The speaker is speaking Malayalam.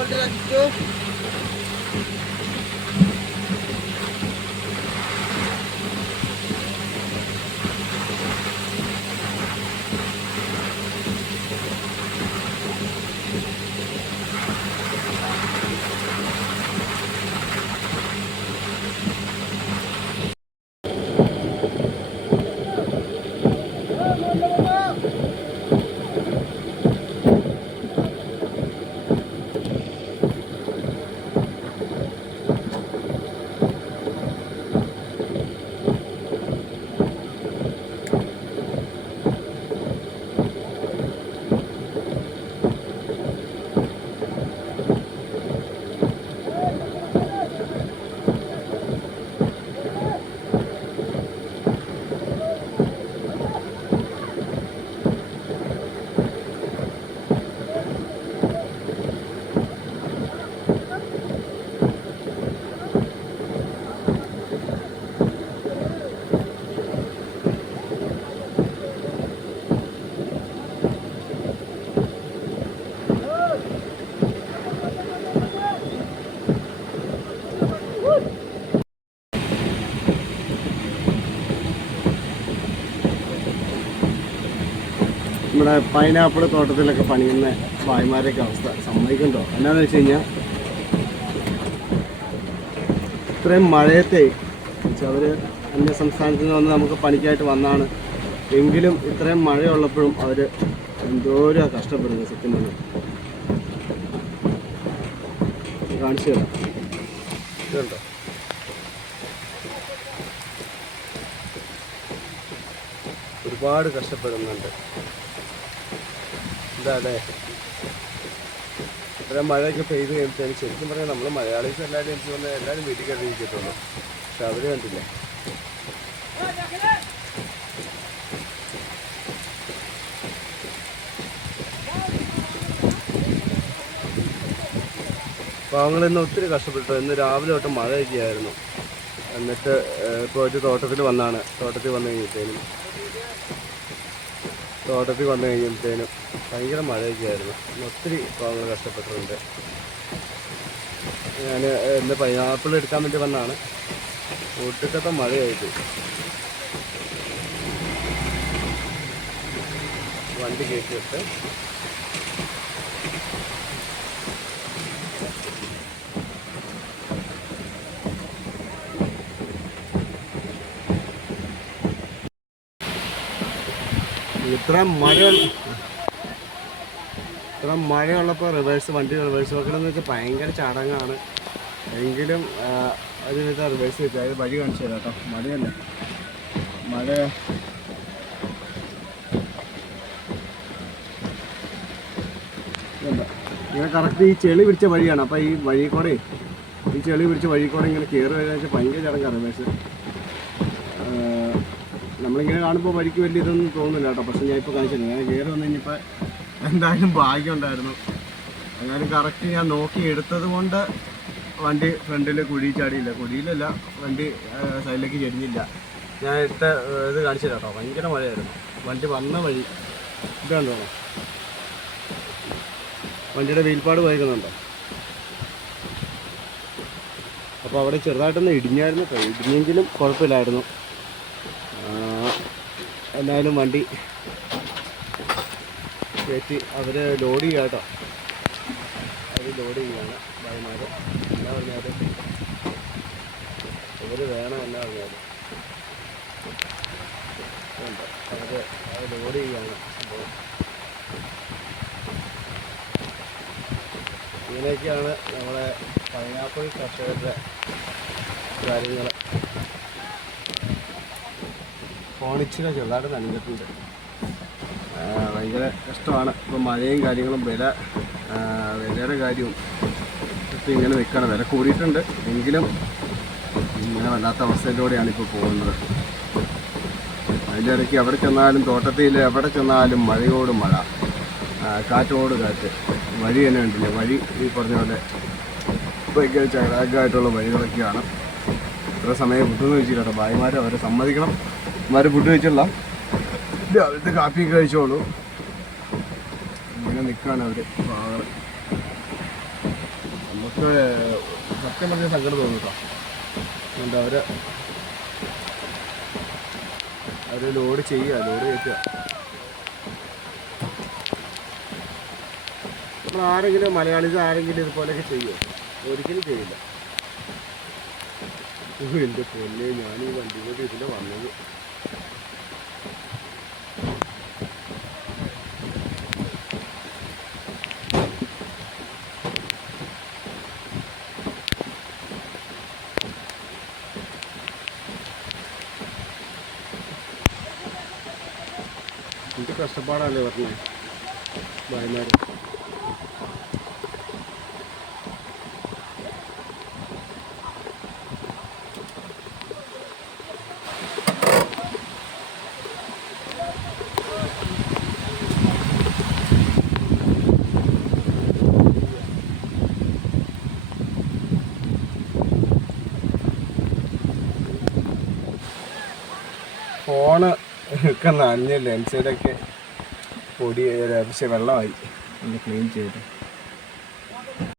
കൊണ്ടുവരാ. നമ്മുടെ പൈനാപ്പിൾ തോട്ടത്തിലൊക്കെ പണിയുന്ന ഭായിമാരെയൊക്കെ അവസ്ഥ സമ്മതിക്കണ്ടോ? എന്നാന്ന് വെച്ച് കഴിഞ്ഞാൽ ഇത്രയും മഴയത്തെ അവർ അന്യ സംസ്ഥാനത്ത് നിന്ന് വന്ന് നമുക്ക് പണിക്കായിട്ട് വന്നാണ് എങ്കിലും ഇത്രയും മഴയുള്ളപ്പോഴും അവർ എന്തോരം കഷ്ടപ്പെടുന്നു. സത്യം പറഞ്ഞു കാണിച്ചു തരാം. ഇതുണ്ടോ? ഒരുപാട് കഷ്ടപ്പെടുന്നുണ്ട്. എന്താ അല്ലേ, ഇത്രയും മഴയൊക്കെ പെയ്ത് കഴിഞ്ഞാൽ ശരിക്കും പറഞ്ഞാൽ നമ്മൾ മലയാളീസ് എല്ലാവരും എനിക്ക് തോന്നുന്നത് എല്ലാവരും വീട്ടിൽ കഴിഞ്ഞിരിക്കത്തുള്ളൂ. പക്ഷെ അവർ കണ്ടില്ല. പാവങ്ങളിന്ന് ഒത്തിരി കഷ്ടപ്പെട്ടു. ഇന്ന് രാവിലെ തൊട്ട് മഴയൊക്കെ ആയിരുന്നു. എന്നിട്ട് ഇപ്പോൾ ഒരു തോട്ടത്തിൽ വന്നാണ്. തോട്ടത്തിൽ വന്നു കഴിഞ്ഞപ്പോഴത്തേനും ഭയങ്കര മഴയൊക്കെ ആയിരുന്നു. ഒത്തിരി പാവങ്ങൾ കഷ്ടപ്പെട്ടിട്ടുണ്ട്. ഞാൻ ഇന്ന് പൈനാപ്പിൾ എടുക്കാൻ വേണ്ടി വന്നാണ്. ഒട്ടുക്കത്തെ മഴയായിട്ട് വണ്ടി കയറ്റിയിട്ട് ഇത്ര മഴയുള്ളപ്പോൾ വണ്ടി റിവേഴ്സ് വെക്കണമെന്ന് വെച്ചാൽ ഭയങ്കര ചടങ്ങാണ്. എങ്കിലും ഒരു വിധം റിവേഴ്സ് വെച്ചാൽ അത് വഴി കാണിച്ചു തരാം കേട്ടോ. മഴയല്ലേ, മഴ ഇങ്ങനെ കറക്റ്റ് ഈ ചെളി പിടിച്ച വഴിയാണ്. അപ്പോൾ ഈ ചെളി പിടിച്ച വഴി കൂടെ ഇങ്ങനെ കയറി വരിക വെച്ചാൽ ഭയങ്കര ചടങ്ങാണ് റിവേഴ്സ്. നമ്മളിങ്ങനെ കാണുമ്പോൾ വഴിക്ക് വലിയ ഇതൊന്നും തോന്നുന്നില്ല കേട്ടോ. പക്ഷേ ഞാൻ ഇപ്പോൾ കാണിച്ചില്ല. ഞാൻ കയറി വന്നു കഴിഞ്ഞപ്പോൾ എന്തായാലും ഭാഗ്യം ഉണ്ടായിരുന്നു. എന്നാലും കറക്റ്റ് ഞാൻ നോക്കി എടുത്തത് കൊണ്ട് വണ്ടി ഫ്രണ്ടിൽ കുഴിയിലല്ല വണ്ടി സൈഡിലേക്ക് ചെരിഞ്ഞില്ല. ഞാൻ എടുത്ത ഇത് കാണിച്ചില്ല കേട്ടോ. ഭയങ്കര മഴയായിരുന്നു. വണ്ടി വന്ന വഴി ഇതാണ് തോന്നുന്നു. വണ്ടിയുടെ വീൽപ്പാട് പോയിരിക്കുന്നുണ്ടോ? അപ്പോൾ അവിടെ ചെറുതായിട്ടൊന്ന് ഇടിഞ്ഞായിരുന്നു. ഇടിഞ്ഞെങ്കിലും കുഴപ്പമില്ലായിരുന്നു. എന്നാലും വണ്ടി കയറ്റി അവർ ലോഡ് ചെയ്യുക കേട്ടോ. അവർ ലോഡ് ചെയ്യുകയാണ് ഭായിമാർ. എന്നാ പറഞ്ഞാലും ഇവർ വേണം എന്നാ പറഞ്ഞാലും അവർ ലോഡ് ചെയ്യുകയാണ്. അപ്പോൾ ഇങ്ങനെയൊക്കെയാണ് നമ്മളെ പൈനാപ്പിൾ കർഷകരുടെ കാര്യങ്ങൾ. ഫോണിച്ചിനെ ചെറുതായിട്ട് നനഞ്ഞിട്ടുണ്ട്. ഭയങ്കര കഷ്ടമാണ്. ഇപ്പം മഴയും കാര്യങ്ങളും വിലയുടെ കാര്യവും ഇപ്പം ഇങ്ങനെ നിൽക്കണം. വില കൂടിയിട്ടുണ്ട് എങ്കിലും ഇങ്ങനെ വല്ലാത്ത അവസ്ഥയിലൂടെയാണ് ഇപ്പോൾ പോകുന്നത്. അതിൻ്റെ ഇടയ്ക്ക് എവിടെ ചെന്നാലും തോട്ടത്തിൽ എവിടെ ചെന്നാലും മഴയോട് മഴ, കാറ്റോട് കാറ്റ്. വഴി തന്നെ കണ്ടില്ല. വഴി ഈ പറഞ്ഞ പോലെ ഭയങ്കര ചടാകായിട്ടുള്ള വഴികളൊക്കെയാണ്. ഇത്ര സമയം ഫുഡൊന്നും കഴിച്ചില്ല. ഭായിമാർ അവരെ സമ്മതിക്കണം. അവന്മാർ ഫുഡ് കഴിച്ചുള്ള രാവിലത്തെ കാപ്പി കഴിച്ചോളൂ. ഇങ്ങനെ നിൽക്കുകയാണ് അവർ. സത്യം പറഞ്ഞ സങ്കടം തോന്നും കേട്ടോ. എന്താ അവർ ലോഡ് ചെയ്യുക, ലോഡ് കയറ്റുക. നമ്മൾ ആരെങ്കിലും മലയാളീസ് ആരെങ്കിലും ഇതുപോലെയൊക്കെ ചെയ്യുമോ? ഒരിക്കലും ചെയ്യില്ല. എൻ്റെ പൊന്നെ, ഞാൻ ഈ വണ്ടി കൊണ്ട് ഇതിൽ വന്നത്. എന്ത് കഷ്ടപ്പാടല്ലേ പറഞ്ഞേ ഭായിമാർ. ഫോണ് ഒക്കെ നനഞ്ഞ് ലെൻസിലൊക്കെ പൊടി പക്ഷെ വെള്ളമായി ഒന്ന് ക്ലീൻ ചെയ്ത്